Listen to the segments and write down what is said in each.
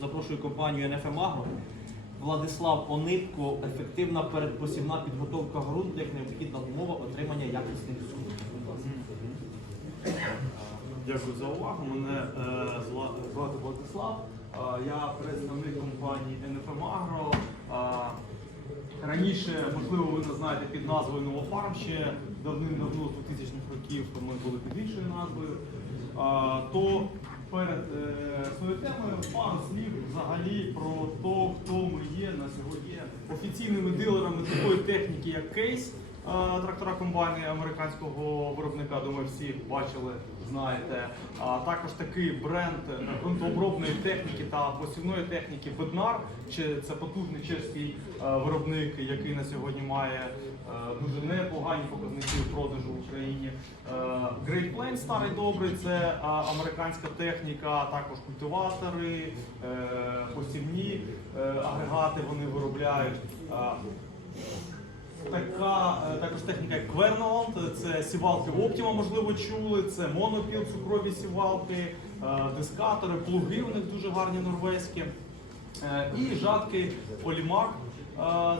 Запрошую компанію NFM Agro. Владислав Онипко, ефективна передпосівна підготовка ґрунту як необхідна умова отримання якісних сумів. Дякую за увагу. Мене е, звати Владислав. Е, я представник компанії NFM Agro. Е, Раніше, можливо, ви не знаєте під назвою Новофарм ще давним-давно з 2000-х років ми були під іншою назвою. Е, То перед е, своєю темою пару слів взагалі про те, хто ми є на сьогодні офіційними дилерами такої техніки, як кейс. Е, Трактора комбайни американського виробника, думаю, всі бачили, знаєте. А також такий бренд ґрунтообробної техніки та посівної техніки Беднар. Це потужний чеський е, виробник, який на сьогодні має е, дуже непогані показники продажу в Україні. Great Plains старий добрий, це американська техніка, також культиватори, посівні агрегати вони виробляють. Така е, також техніка як Кверноланд, це сівалки Optima, можливо, чули, це монопіл, цукрові сівалки, е, дискатори, плуги у них дуже гарні норвезькі. Е, І жатки Олімак,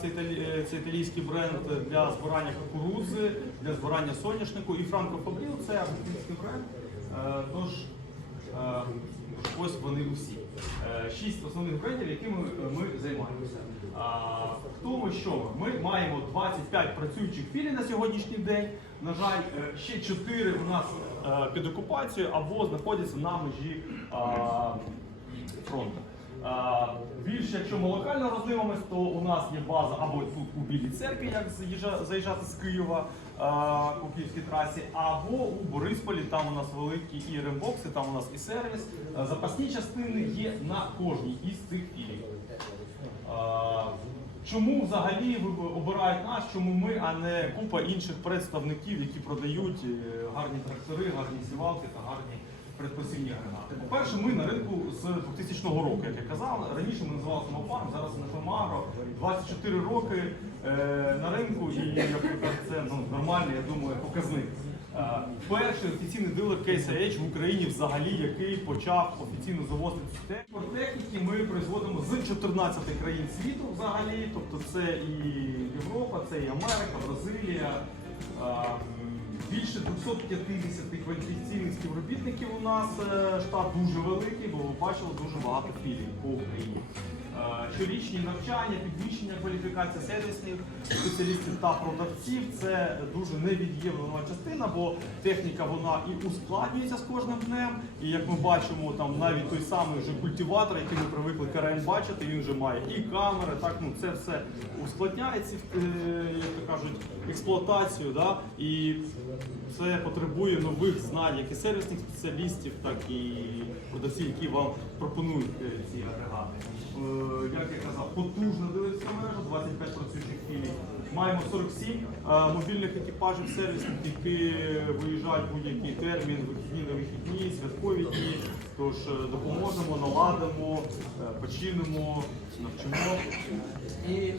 це, італі- це італійський бренд для збирання кукурудзи, для збирання соняшнику. І Франко Фабріл це аргентинський бренд. Тож ось вони усі. Шість основних брендів, якими ми займаємося. Хто ми, що ми? Маємо 25 працюючих філій на сьогоднішній день. На жаль, е, ще 4 у нас е, під окупацією або знаходяться на межі фронту. Більше, якщо ми локально роздивимось, то у нас є база або тут у Білій церкві, як заїжджати з Києва по Київській трасі, або у Борисполі, там у нас великі і рембокси, там у нас і сервіс. Запасні частини є на кожній із цих філій. Чому взагалі ви обирають нас? Чому ми, а не купа інших представників, які продають е, гарні трактори, гарні сівалки та гарні предпосівні агрегати? По-перше, ми на ринку з 2000 року, як я казав. Раніше ми називалися Мопарм, зараз не Агро. 24 роки е, на ринку, і як ви це ну, нормальний, я думаю, показник. Перший офіційний дилер Case IH в Україні взагалі, який почав офіційно завозити цю техніку. Ми производимо з 14 країн світу взагалі, тобто це і Європа, це і Америка, Бразилія. Більше 250 кваліфікаційних співробітників у нас е, штат дуже великий, бо ви бачили дуже багато філій по Україні. Е, Щорічні навчання, підвищення кваліфікації сервісних спеціалістів та продавців це дуже невід'ємна частина, бо техніка вона і ускладнюється з кожним днем. І як ми бачимо, там навіть той самий вже культиватор, який ми привикли КРН бачити, він вже має і камери. Так ну це все ускладняє ці, е, як то кажуть, експлуатацію. Да? І це потребує нових знань, як і сервісних спеціалістів, так і продавців, які вам пропонують е, ці агрегати. Е, Як я казав, потужна дивиться мережа, 25 працюючих філій. Маємо 47 е, мобільних екіпажів сервісних, які виїжджають будь-який термін, вихідні на вихідні, святкові дні. Тож е, допоможемо, наладимо, е, починимо, навчимо. І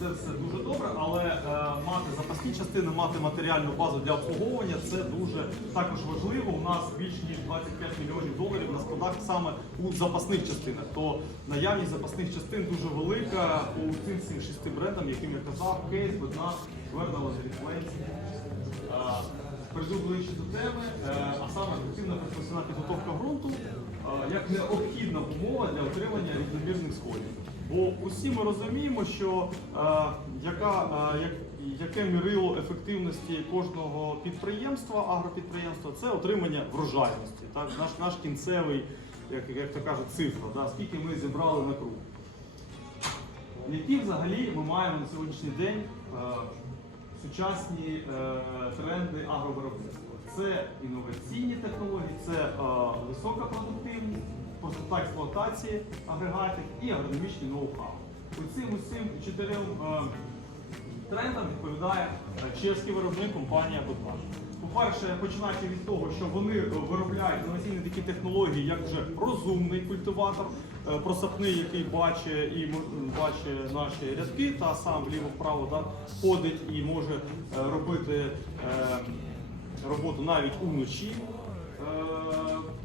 це все дуже добре, але мати запасні частини, мати матеріальну базу для обслуговування це дуже також важливо. У нас більш ніж 25 мільйонів доларів на складах саме у запасних частинах. То наявність запасних частин дуже велика по цим всім шести брендам, яким я казав, кейс, Бедна, Вердала, Ріфленс. Прийду ближче до теми, е, а саме ефективна професіональна підготовка ґрунту як необхідна умова для отримання рівномірних сходів. Бо усі ми розуміємо, що е, яка, е, як, яке мірило ефективності кожного підприємства, агропідприємства, це отримання врожайності. Так? Наш, наш кінцевий, як, як то кажуть, цифра, да? скільки ми зібрали на круг. Які взагалі ми маємо на сьогоднішній день е, сучасні е, тренди агровиробництва? Це інноваційні технології, це е, висока продуктивність, простота експлуатації агрегатів і агрономічний ноу-хау. Оцим усім чотирьом е, трендам відповідає е, чеський виробник компанія Budvar. По-перше, починаючи від того, що вони е, виробляють інноваційні такі технології, як вже розумний культиватор, е, просапний, який бачить і бачить наші рядки, та сам вліво-вправо да, ходить і може е, робити е, роботу навіть уночі. Е,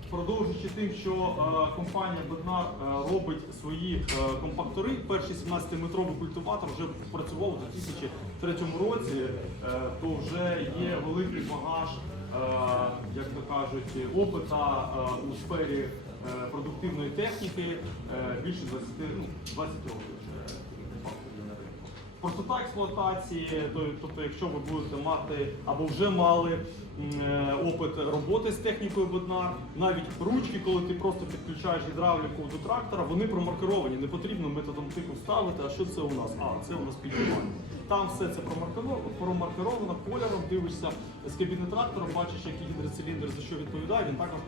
продовжуючи тим, що е, компанія е, робить свої е, компактори, перший 17-метровий культиватор вже працював у 2003 році, е, то вже є великий багаж, е, як то кажуть, опита е, у сфері е, продуктивної техніки е, більше 20, ну, 20 років вже компакторів на ринку. Простота експлуатації, тобто, якщо ви будете мати або вже мали е, опит роботи з технікою Bednar, навіть ручки, коли ти просто підключаєш гідравліку до трактора, вони промаркеровані. Не потрібно методом типу ставити, а що це у нас? А, це у нас піднімання. Там все це промаркеровано, кольором, дивишся з кабіни трактора, бачиш, який гідроциліндр за що відповідає, він також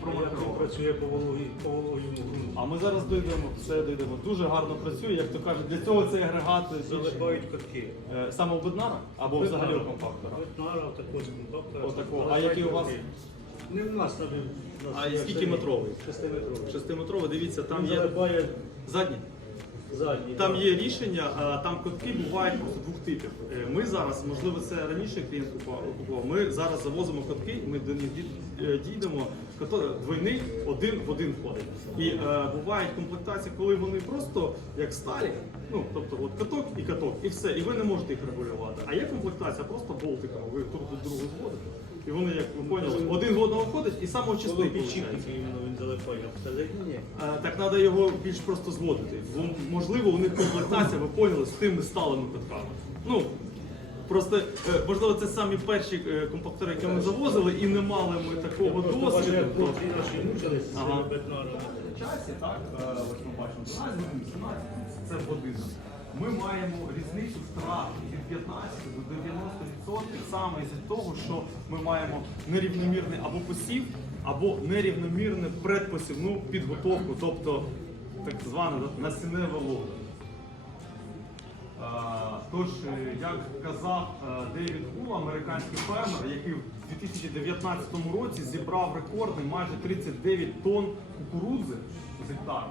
промаркерований. Працює по вологі, по вологому ґрунту. А ми зараз дійдемо, все дійдемо. Дуже гарно працює, як то кажуть, для цього цей агрегат Залипають катки. Е, Саме у Беднара або взагалі у компактора? Такого компактора. Отакого. А який у вас? Не в нас там. у нас А скільки метровий? Шестиметровий. Шестиметровий, дивіться, там є залипає задній. задній. Там так. є рішення, а там котки бувають просто двох типів. Е, Ми зараз, можливо, це раніше клієнт купував, купував, Ми зараз завозимо котки, ми до них е, дійдемо. Кото двойний один в один входить. І е, бувають комплектації, коли вони просто як сталі. Ну, тобто от каток і каток, і все, і ви не можете їх регулювати. А є комплектація просто болтиками, ви тут до другу зводите. І вони, як ви поняли, один в одного входить і самоочисний ні. Е, Так треба його більш просто зводити. Можливо, у них комплектація, ви поняли, з тими сталими катками. Ну, просто, е, можливо, це самі перші е, компактори, які ми завозили, і не мали ми такого досвіду. з Ага. часі, так, е, ось ми бачимо 12 годин, 17, це в годину. Ми маємо різницю втрат від 15 до 90% саме із того, що ми маємо нерівномірний або посів, або нерівномірну предпосівну підготовку, тобто так зване да, насінневе лово. Е, Тож, е, як казав е, Девід Хул, американський фермер, який в 2019 році зібрав рекордний майже 39 тонн кукурудзи з гектару.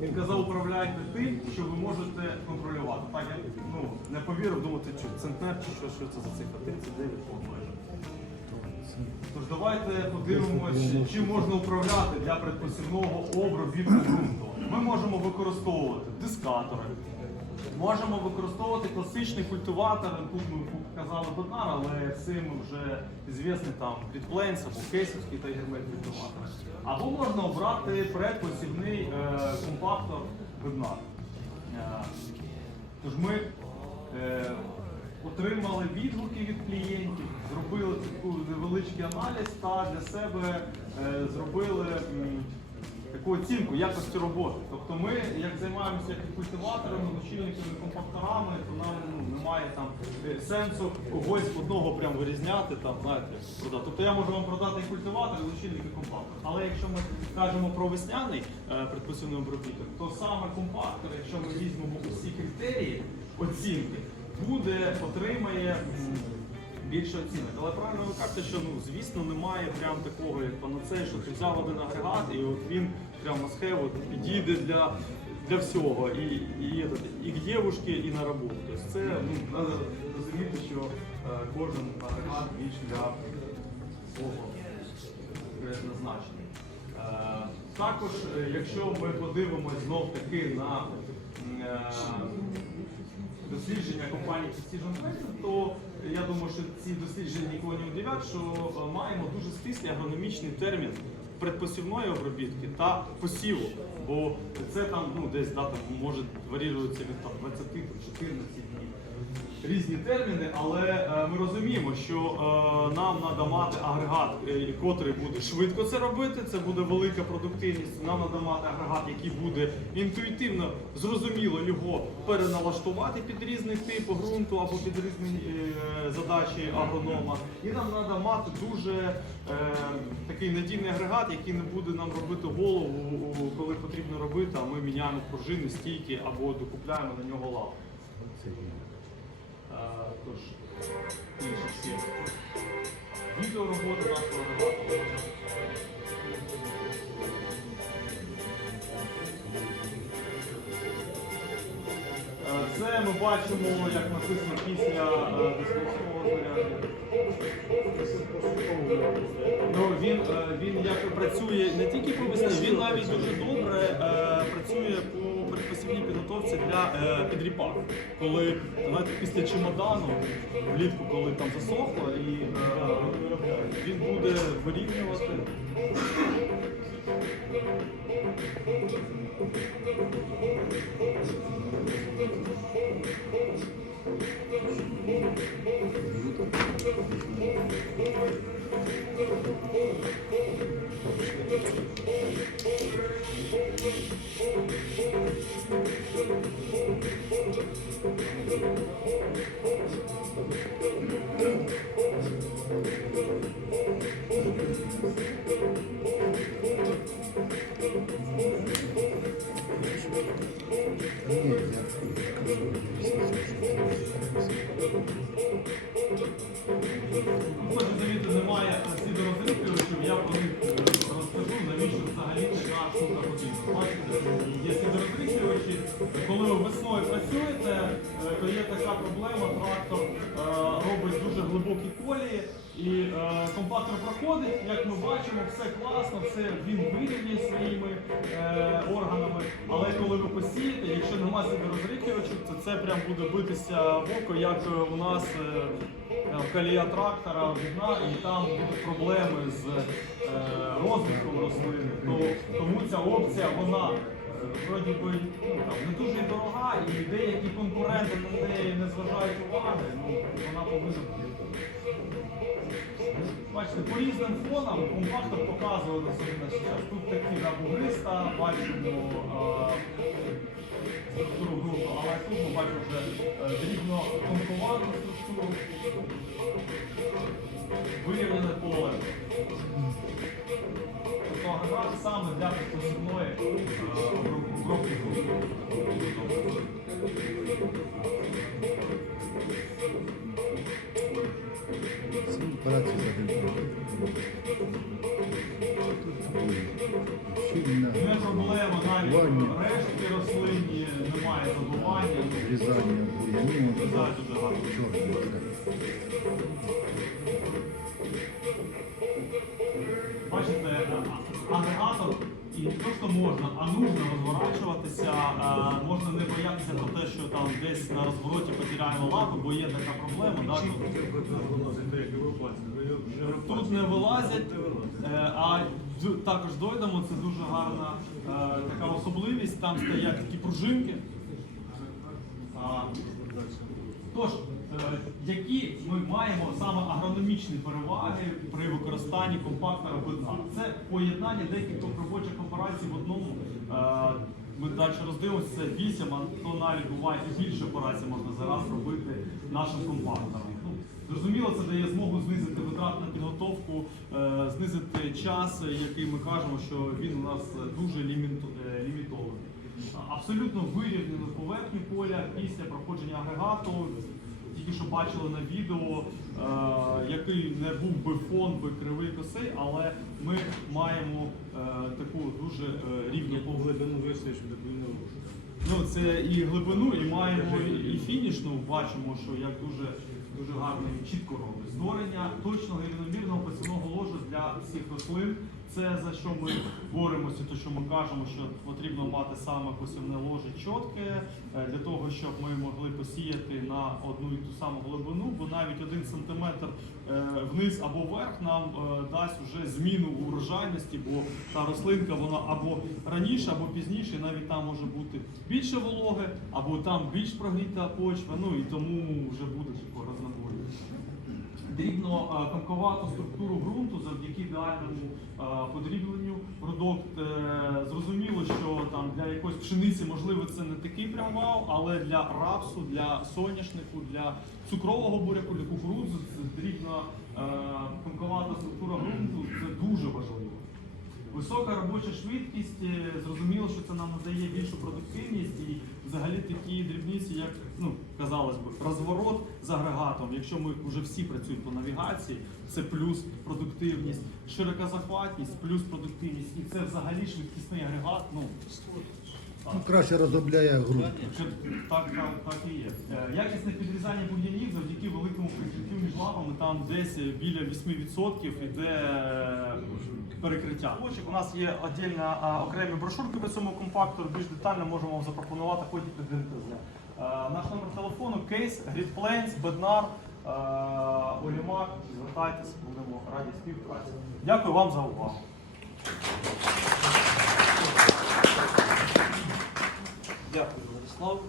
Він казав, управляйте тим, що ви можете контролювати. Так я ну, не повірив, думати, що центнер чи що, що це за цифра? 39 тонн майже. Тож давайте подивимось, чим можна управляти для предпосівного обробітку ґрунту. Ми можемо використовувати дискатори, можемо використовувати класичний культиватор. Тут ми показали Бонар, але всім вже звісний там Підпленс або Кейсовський та гермет культиватор. Або можна обрати предпосівний е, компактор Бонар. Е, Тож ми е, отримали відгуки від клієнтів, зробили таку невеличкий аналіз та для себе е, зробили м, таку оцінку якості роботи. Тобто ми, як займаємося культиваторами, лічильниками, компакторами, то нам ну, немає там е, сенсу когось одного прям вирізняти, там, знаєте, продати. Тобто я можу вам продати і культиватор, і лічильник, і компактор. Але якщо ми кажемо про весняний е, предпосівний обробіток, то саме компактор, якщо ми візьмемо усі критерії оцінки, буде, отримає більше оцінок. Але правильно ви кажете, що ну звісно немає прям такого, як панацея, що ти взяв один агрегат, і от він прямо схему підійде для, для всього. І, і, і, к дівушки, і на роботу. Тобто це ну, треба розуміти, що е, кожен агрегат більш для свого призначення. Е, Також, е, якщо ми подивимось знов таки на е, дослідження компанії Precision Medicine, то я думаю, що ці дослідження нікого не удивлять, що е, маємо дуже стислий агрономічний термін предпосівної обробітки та посіву. Бо це там ну, десь да, там, може варіюється від там, 20 до 14 днів. Різні терміни, але е, ми розуміємо, що е, нам треба мати агрегат, е, котрий буде швидко це робити. Це буде велика продуктивність. Нам треба мати агрегат, який буде інтуїтивно зрозуміло його переналаштувати під різний тип ґрунту або під різні задачі агронома. І нам треба мати дуже такий надійний агрегат, який не буде нам робити голову, коли потрібно робити, а ми міняємо пружини, стійки або докупляємо на нього лаву. Тож, інші всі. Відео роботи нашого агрегату. Е, Це ми бачимо, як написано після дистанційного зарядження. Ну, він, е, він як працює не тільки по весні, він навіть дуже добре е, працює по передпосівній підготовці для е, підріпак. Коли знаєте, після чемодану, влітку, коли там засохло, і е, він буде вирівнювати. Ну, слідорозріхлювачі, коли ви весною працюєте, е, то є така проблема, трактор е, робить дуже глибокі колії, і е, компактор проходить, як ми бачимо, все класно, все він вирівнює своїми органами, але коли ви посієте, якщо немає слідорозріхлювачів, то це прям буде битися в око, як у нас колія трактора видна, і там будуть проблеми з розвитком рослини. Тому ця опція, вона вроді би ну, там, не дуже дорога, і деякі конкуренти на неї не зважають уваги, ну, вона повинна бути. Бачите, по різним фонам компактор показує на собі на зараз. Тут такі да, бугриста, бачимо структуру ґрунту, але тут ми бачимо вже е, дрібно тонкувату структуру, вирівняне поле. Агрегат саме для посівної е, обробки ґрунту. Операцію задивили. Щільне Не проблема навіть рештки рослинні, немає забування. зрізання бур'янів. Зрізають агрегатор і не то, що можна, а нужно розворачуватися, а, можна не боятися про те, що там десь на розвороті потеряємо лапи, бо є така проблема. Да? Тут, тут не вилазять, е, а також дойдемо, це дуже гарна е, така особливість, там стоять такі пружинки. Тож, е, які ми маємо саме агрономічні переваги при використанні компактора видна? Це поєднання декількох робочих операцій в одному. Е, Ми далі роздивимося, це 8, а то навіть буває і більше операцій можна зараз робити нашим компактором. Ну, Зрозуміло, це дає змогу знизити витрат на підготовку, е, знизити час, який ми кажемо, що він у нас дуже е, лімітований. Абсолютно вирівняну поверхню поля після проходження агрегату. Тільки що бачили на відео, е, який не був би фон, би кривий косий, але ми маємо е, таку дуже е, рівну По глибину вийшли, щоб не було. Ну, це і глибину, і маємо і, і фінішну. Бачимо, що як дуже, дуже гарно і чітко робить. Створення точного і рівномірного посівного ложа для всіх рослин. Це за що ми боремося, то що ми кажемо, що потрібно мати саме посівне ложе чітке, е, для того, щоб ми могли посіяти на одну і ту саму глибину, бо навіть один сантиметр е, вниз або вверх нам е, дасть вже зміну урожайності, бо та рослинка вона або раніше, або пізніше, навіть там може бути більше вологи, або там більш прогріта почва, ну і тому вже буде рознобой. Дрібно е, структуру ґрунту завдяки ідеальному е, подрібленню продукт. е, Зрозуміло, що там для якоїсь пшениці можливо це не такий прям вау, але для рапсу, для соняшнику, для цукрового буряку, для кукурудзи це дрібна е, структура ґрунту це дуже важливо. Висока робоча швидкість, зрозуміло, що це нам надає більшу продуктивність і взагалі такі дрібниці, як ну казалось би, розворот з агрегатом. Якщо ми вже всі працюємо по навігації, це плюс продуктивність, широка захватність, плюс продуктивність, і це взагалі швидкісний агрегат. Ну Ну, краще розробляє ґрунт. Так, так, так і є. Е, Якісне підрізання бур'янів завдяки великому прикриттю між лавами, там десь біля 8% іде е, перекриття. У нас є отдельна окремі брошурки по цьому компактору. Більш детально можемо вам запропонувати потім під ДНТЗ. Е, Наш номер телефону кейс, Грідплейнс, Беднар, е, Олімак. Звертайтесь, будемо раді співпраці. Дякую вам за увагу. Дякую, Владислав.